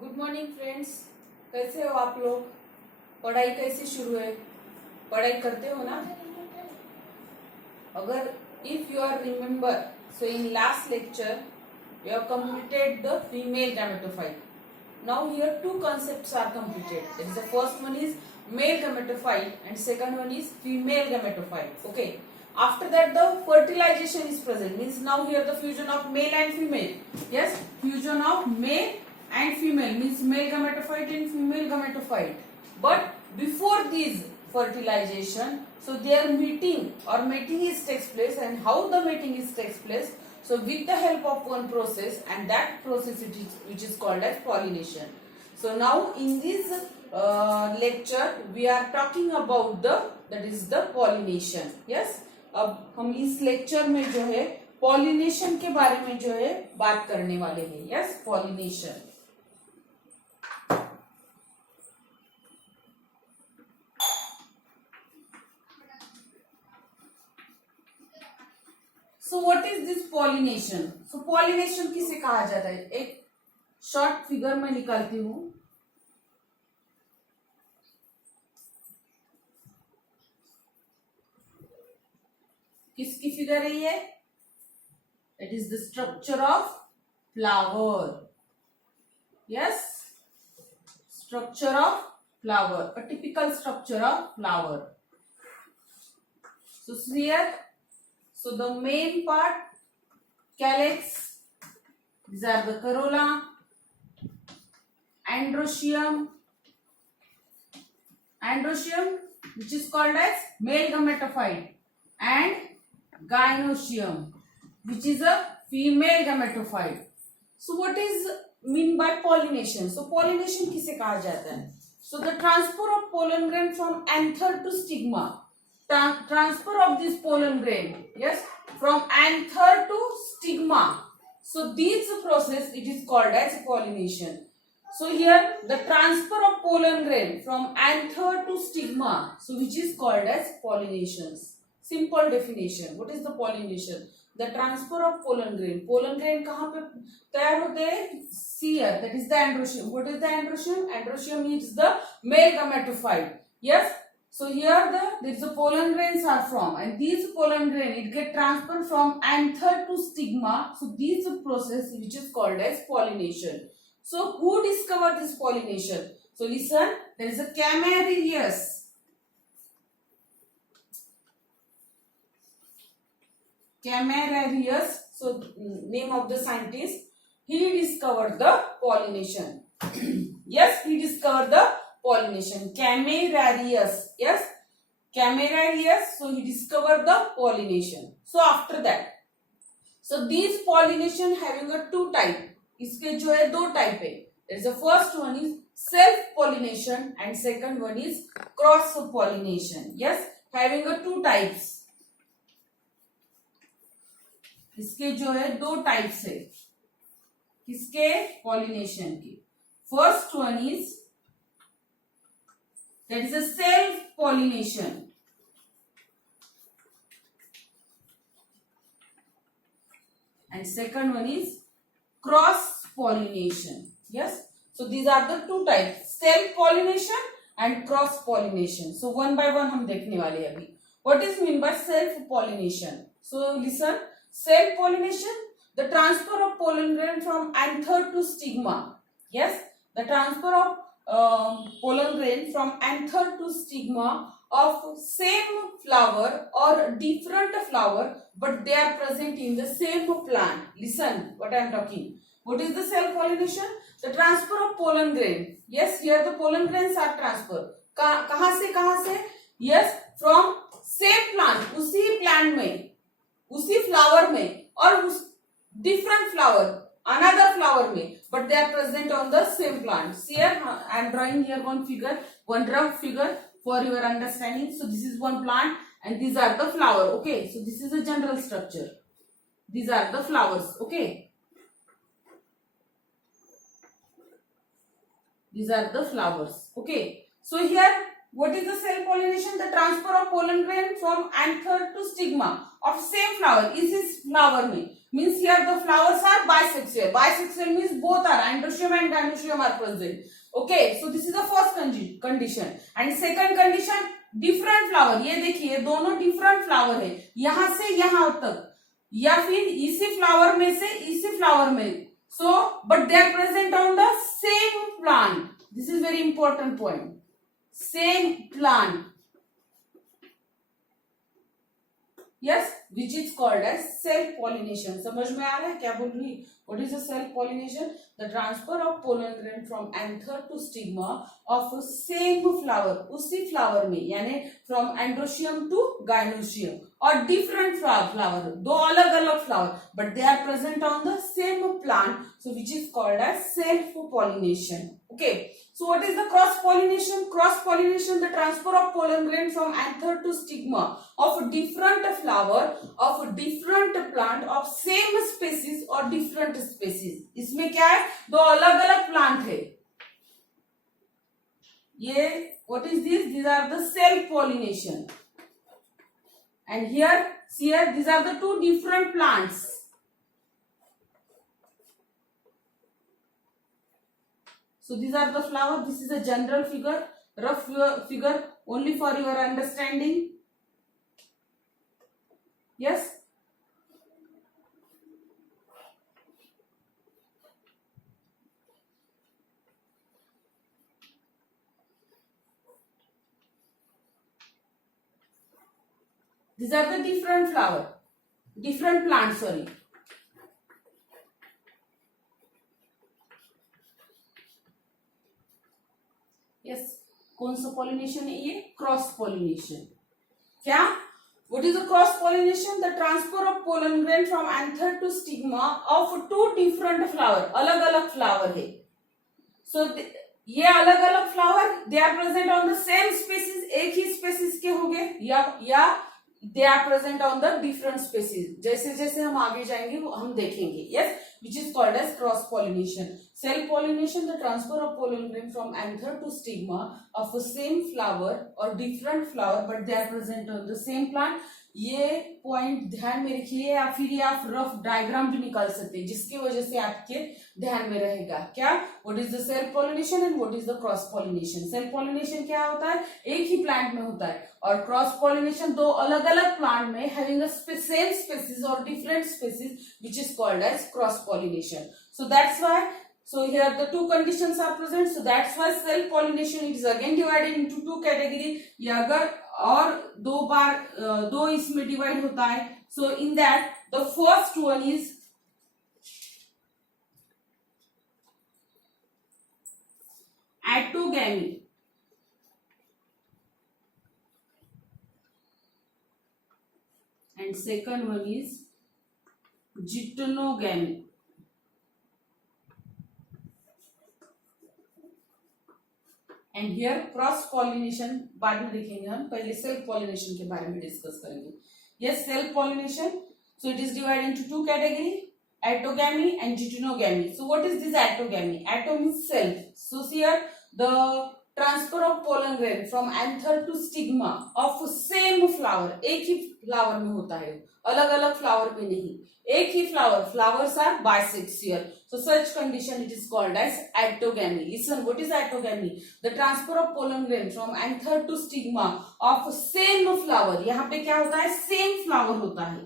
Good morning friends. कैसे हो आप लोग? पढ़ाई कैसे शुरू है? पढ़ाई करते हो ना? अगर if you are remember, so in last lecture you have completed the female gametophyte. Now here two concepts are completed. That is, the first one is male gametophyte and second one is female gametophyte. Okay. After that the fertilization is present. Means now here the fusion of male and female. Yes, fusion of male and female means male gametophyte and female gametophyte. But before these fertilization, so their meeting or mating is takes place, and how the mating is takes place. So with the help of one process, and that process which is called as pollination. So now in this lecture we are talking about that is the pollination. Yes, अब हम इस lecture में जो है pollination के बारे में जो है बात करने वाले हैं. Yes, pollination. So what is this pollination? So pollination किसे कहा जाता है? एक शॉर्ट फिगर में निकालती हूं. किसकी फिगर है ये? It is the structure of flower. Yes, structure of flower, a typical structure of flower. So here, so the main part, calyx, these are the corolla, androecium, which is called as male gametophyte, and gynoecium, which is a female gametophyte. So what is mean by pollination? So pollination किसे कहा जाता है? So the transfer of pollen grain from anther to stigma. Transfer of this pollen grain, yes, from anther to stigma. So this process it is called as pollination. So here the transfer of pollen grain from anther to stigma, so which is called as pollinations. Simple definition. What is the pollination? The transfer of pollen grain. Pollen grain कहाँ पे तैयार होते हैं? Here, that is the androecium. What is the androecium? Androecium is the male gametophyte. Yes. So here there is the pollen grains are from, and these pollen grain it get transferred from anther to stigma. So this process which is called as pollination. So who discovered this pollination? So listen, there is a Camararius. Camararius. So name of the scientist. He discovered the pollination. Yes, he discovered the pollination. Camararius. Yes, Camararius. So he discovered the pollination. So after that, so these pollination having a two type. इसके जो है दो type है. There is the first one is self pollination and second one is cross pollination. Yes, having a two types. इसके जो है दो types है. किसके? पॉलिनेशन के. First one is that is a self pollination, and second one is cross pollination. Yes, so these are the two types, self pollination and cross pollination. So one by one हम देखने वाले हैं अभी. What is mean by self pollination? So listen, self pollination, the transfer of pollen grain from anther to stigma. Yes, the transfer of pollen grain from anther to stigma of same flower or different flower, but they are present in the same plant. Listen what I am talking. What is the self pollination? The transfer of pollen grain. Yes, here the pollen grains are transferred. कहाँ से? Yes, from same plant, उसी plant में, उसी flower में, और उस different flower, another flower में, but they are present on the same plant. See here, I am drawing here one figure, one rough figure for your understanding. So this is one plant and these are the flower. Okay, so this is a general structure. These are the flowers. Okay, these are the flowers. Okay, so here what is the self pollination? The transfer of pollen grain from anther to stigma of same flower. इस flower में means here the flowers are bisexual. Bisexual means both are androecium and gynoecium are present. Okay, so this is the first condition. And second condition, different flower. ये देखिए दोनों different flower है, यहां से यहां तक या फिर इसी फ्लावर में से इसी फ्लावर में. So but they are present on the same plant. This is very important point. Same plant. Yes, which is called as self pollination. समझ में आ रहा है क्या बोल रही? What is the self pollination? The transfer of pollen grain from anther to stigma of same flower. उसी flower में यानी from androecium to gynoecium or different flower. दो अलग अलग flower, but they are present on the same plant. So which is called as self pollination. Okay. So what is the cross pollination? Cross pollination, the transfer of pollen grain from anther to stigma of different flower of different plant of same species or different species. इसमें क्या है? दो अलग अलग plant है. ये what is this? These are the self pollination. And here these are the two different plants. So these are the flower. This is a general figure, rough figure, only for your understanding. Yes. These are the different flower, different plants, sorry. Yes, कौन सा pollination है ये? Cross pollination. क्या? What is the cross pollination? The transfer of pollen grain from anther to stigma of two different flower. अलग अलग flower है. So ये अलग अलग flower, they are present on the same species. एक ही species के होंगे या they are present on the different species. जैसे जैसे हम आगे जाएंगे वो हम देखेंगे. Yes, which is called as cross pollination. Self pollination, the transfer of pollen grain from anther to stigma of the same flower or different flower, but they are present on the same plant. ये point ध्यान में रखिए या फिर ये आप rough diagram भी निकाल सकते हैं जिसकी वजह से आपके ध्यान में रहेगा. क्या? What is the self pollination and what is the cross pollination? Self pollination क्या होता है? एक ही प्लांट में होता है. और क्रॉस पॉलिनेशन दो अलग अलग प्लांट में हैविंग अ सेम स्पीसीज और different species which is called as cross pollination. So that's why, so here the two conditions are present, so that's why self pollination it is again divided into two category. ये अगर और दो बार दो इसमें divide होता है. so in that the first one is autogamy and second one is geitonogamy. And here cross pollination बाद में देखेंगे हम, पहले सेल्फ पॉलिनेशन के बारे में डिस्कस करेंगे. Yes, self pollination, so it is divided into two category, autogamy and geitonogamy. So what is this autogamy? Auto means self. So here the transfer of pollen grain from anther to stigma of same flower. एक ही flower में होता है, अलग अलग flower में नहीं. एक ही flower, flowers are bisexual. So such condition it is called as autogamy. Listen, what is autogamy? The transfer of pollen grain from anther to stigma of same flower. यहाँ पे क्या होता है? same flower होता है,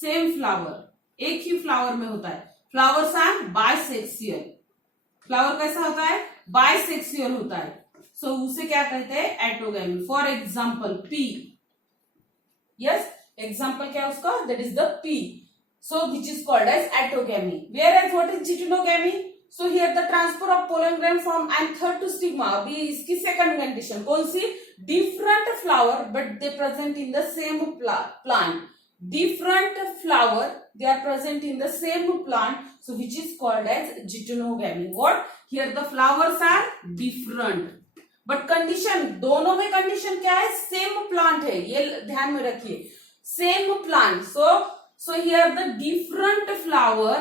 same flower, एक ही flower में होता है. Flowers are bisexual. फ्लावर कैसा होता है? बाइसेक्सुअल होता है. सो उसे क्या कहते हैं? Autogamy. For example pea. Yes, example क्या है उसका? That is the pea. So which is called as autogamy. Whereas what is geitonogamy? So here the transfer of pollen grain from anther to stigma. अभी इसकी second condition कौन सी? Different flower but they present in the same plant. Different flower they are present in the same plant. So which is called as geitonogamy. What? Here the flowers are different. But condition, दोनों में condition क्या है? Same plant है. ये ध्यान में रखिए. Same plant. So here the different flower,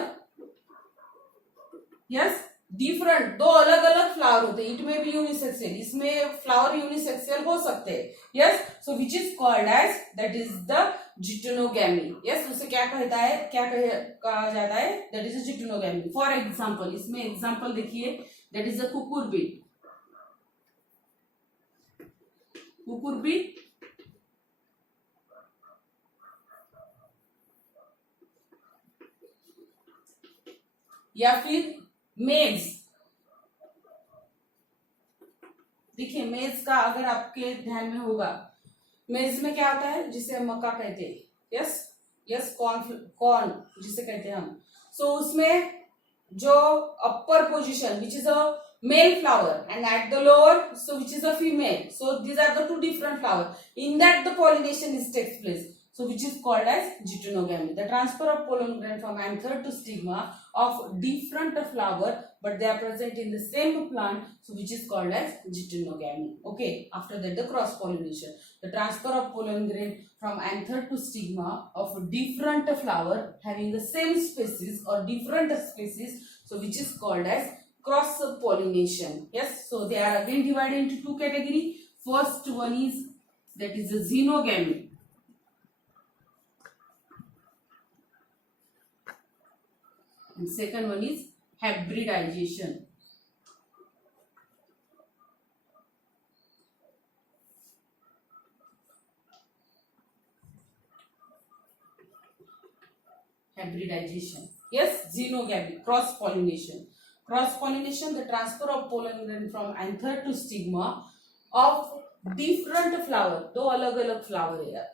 yes, different, दो अलग अलग फ्लावर होते हैं. इट में भी यूनिसेक्सुअल, इसमें फ्लावर यूनिसेक्सुअल हो सकते हैं. Yes, so which is called as, that is the geitonogamy. Yes, उसे क्या कहता है, कहा जाता है, that is a geitonogamy. For example, इसमें एग्जांपल देखिए, that is a cucurbit. Cucurbit या फिर मेज. देखिए मेज का अगर आपके ध्यान में होगा, मेज में क्या होता है, जिसे हम मक्का कहते हैं. यस, यस, कॉर्न जिसे कहते हैं हम. सो उसमें जो upper position which is a male flower and at the lower so which is a female, so these are the two different flower, in that the pollination is takes place, so which is called as geitonogamy. The transfer of pollen grain from anther to stigma of different flower but they are present in the same plant, so which is called as geitonogamy. Okay, after that the cross pollination, the transfer of pollen grain from anther to stigma of different flower having the same species or different species, so which is called as cross pollination. Yes, so they are again divided into two category. First one is that is a xenogamy, and second one is hybridization. Hybridization. Yes, xenogamy, cross pollination. Cross pollination, the transfer of pollen grain from anther to stigma of different flower. दो अलग अलग flower है यार,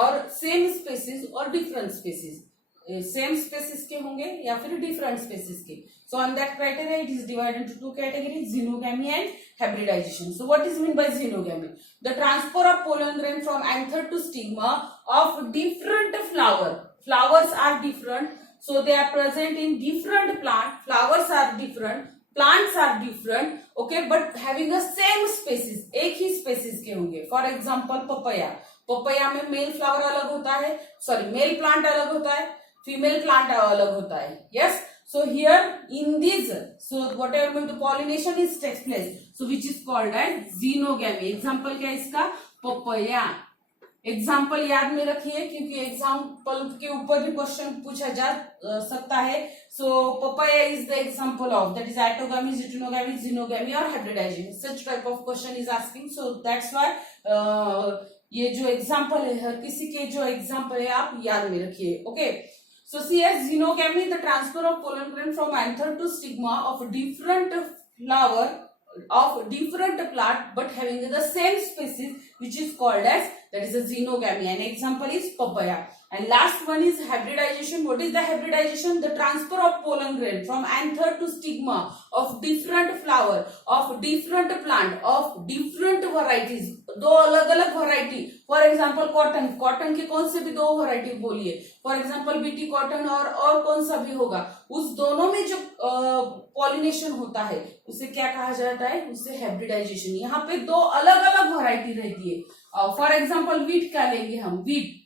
और same spaces और different spaces. Same spaces के होंगे या फिर डिफरेंट स्पेसिस के. So on that criteria it is divided into two categories, xenogamy and hybridization. So what is meant by xenogamy? The transfer of pollen grain from anther to stigma of different flower. Flowers are different, so they are present in different plant. Flowers are different, plants are different, okay, but having a same species, एक ही species के होंगे. For example, papaya. papaya में male flower अलग होता है, sorry male plant अलग होता है, फीमेल प्लांट अलग होता है. Yes, so here in these, so whatever going to pollination is takes place, so which is called as xenogamy. Example क्या है इसका, papaya. एग्जाम्पल याद में रखिए क्योंकि एग्जाम्पल के ऊपर भी क्वेश्चन पूछा जा सकता है. So papaya is the example of that is autogamy, geitonogamy, xenogamy और hybridisation. Such type of question is asking, so that's why ये जो एग्जाम्पल है, हर किसी के जो एग्जाम्पल है आप याद में रखिए. Okay, so see as xenogamy, the transfer of pollen grain from anther to stigma of different flower of different plant but having the same species, which is called as, that is a xenogamy. An example is papaya. And last one is hybridization. What is the hybridization? The transfer of pollen grain from anther to stigma of different flower of different plant of different varieties. दो अलग अलग variety. For example cotton, cotton के कौन से भी दो variety बोलिए. For example BT cotton और कौन सा भी होगा, उस दोनों में जो पॉलिनेशन होता है उसे क्या कहा जाता है, उसे हाइब्रिडाइजेशन. यहाँ पे दो अलग अलग वैरायटी रहती है. फॉर एग्जाम्पल वीट क्या लेंगे हम, wheat.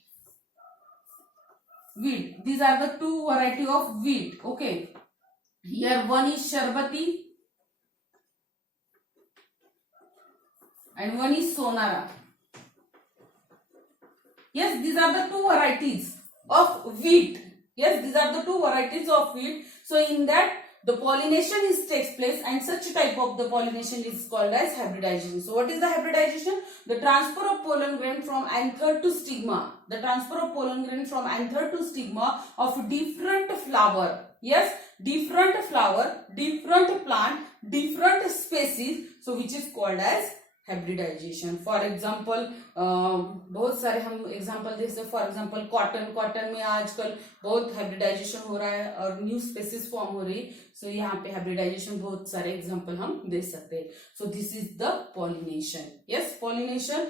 These are the two variety of wheat. Okay, here one is sharbati and one is sonara. Yes, these are the two varieties of wheat. Yes, these are the two varieties of wheat. So in that the pollination is takes place, and such type of the pollination is called as hybridization. So what is the hybridization? The transfer of pollen grain from anther to stigma. The transfer of pollen grain from anther to stigma of different flower. Yes, different flower, different plant, different species. So which is called as hybridisation. For example बहुत सारे हम example जैसे for example cotton. Cotton में आजकल बहुत hybridisation हो रहा है और न्यू स्पेसिस फॉर्म हो रही है. सो यहाँ पे हाइब्रिडाइजेशन बहुत सारे एग्जाम्पल हम दे सकते हैं. So this is the pollination. Yes, pollination.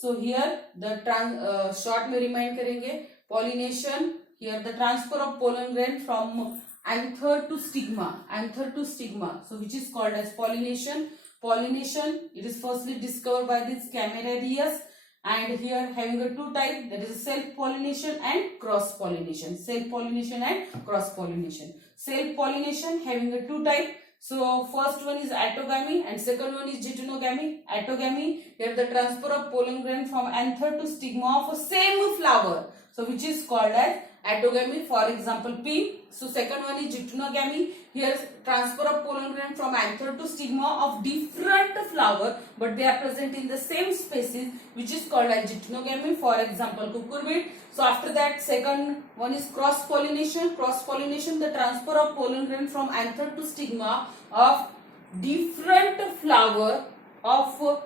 So here the short में रिमाइंड करेंगे. Pollination, here the transfer of pollen grain from anther to stigma, so which is called as pollination. It is firstly discovered by this Camerarius, and here having a two type, that is self pollination and cross pollination. Self pollination and cross pollination. Self pollination having a two type. So first one is autogamy and second one is geitonogamy. Autogamy, here the transfer of pollen grain from anther to stigma of a same flower. So which is called as autogamy. For example, P. So second one is geitonogamy. Here transfer of pollen grain from anther to stigma of different flower, but they are present in the same species, which is called as geitonogamy. For example, cucurbit. So after that, second one is cross pollination. Cross pollination, the transfer of pollen grain from anther to stigma of different flower of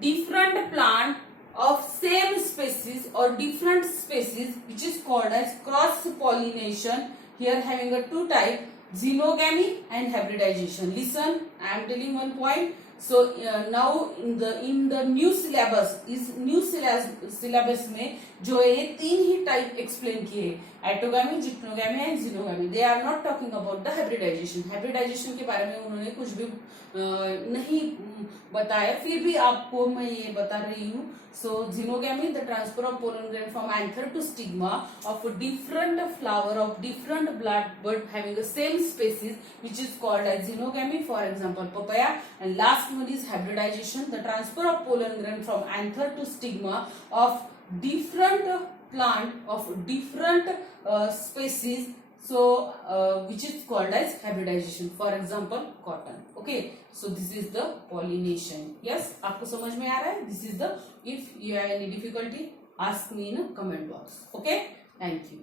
different plant of same species or different species, which is called as cross pollination. Here having a two type, xenogamy and hybridization. Listen, I am telling one point. So now in the new syllabus, इस new syllabus में जो ये तीन ही type explain किए, autogamy, geitonogamy and xenogamy, they are not talking about the hybridization. Hybridization के बारे में उन्होंने कुछ भी नहीं बताया, फिर भी आपको मैं ये बता रही हूँ. So xenogamy, the transfer of pollen grain from anther to stigma of a different flower of different bud having the same species, which is called as xenogamy. For example, papaya. And last one is hybridization, the transfer of pollen grain from anther to stigma of different plant of different species. So which is called as hybridization. For example, cotton. Okay, so this is the pollination. Yes, आपको समझ में आ रहा है? This is the, if you have any difficulty, ask me in a comment box. Okay, thank you.